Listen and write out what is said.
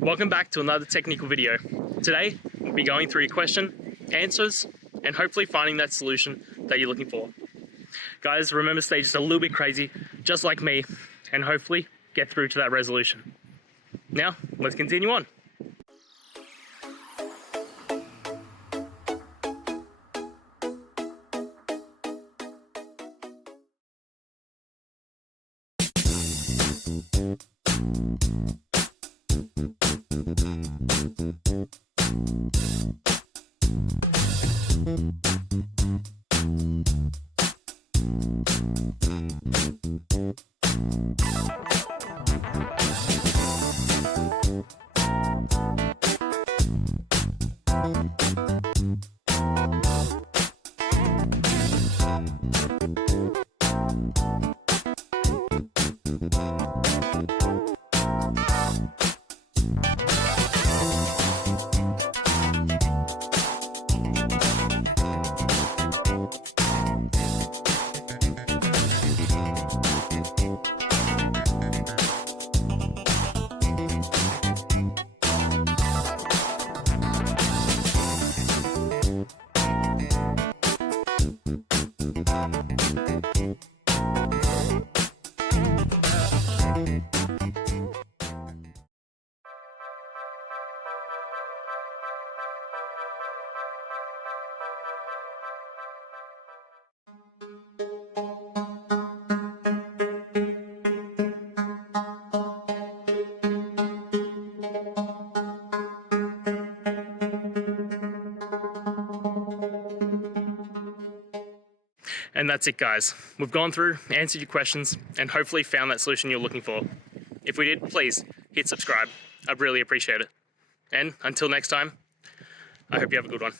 Welcome back to another technical video. Today, we'll be going through your question, answers, and hopefully finding that solution that you're looking for. Guys, remember, stay just a little bit crazy, just like me, and hopefully get through to that resolution. Now, let's continue on. And that's it, guys. We've gone through, answered your questions, and hopefully found that solution you're looking for. If we did, please hit subscribe. I'd really appreciate it. And until next time, I hope you have a good one.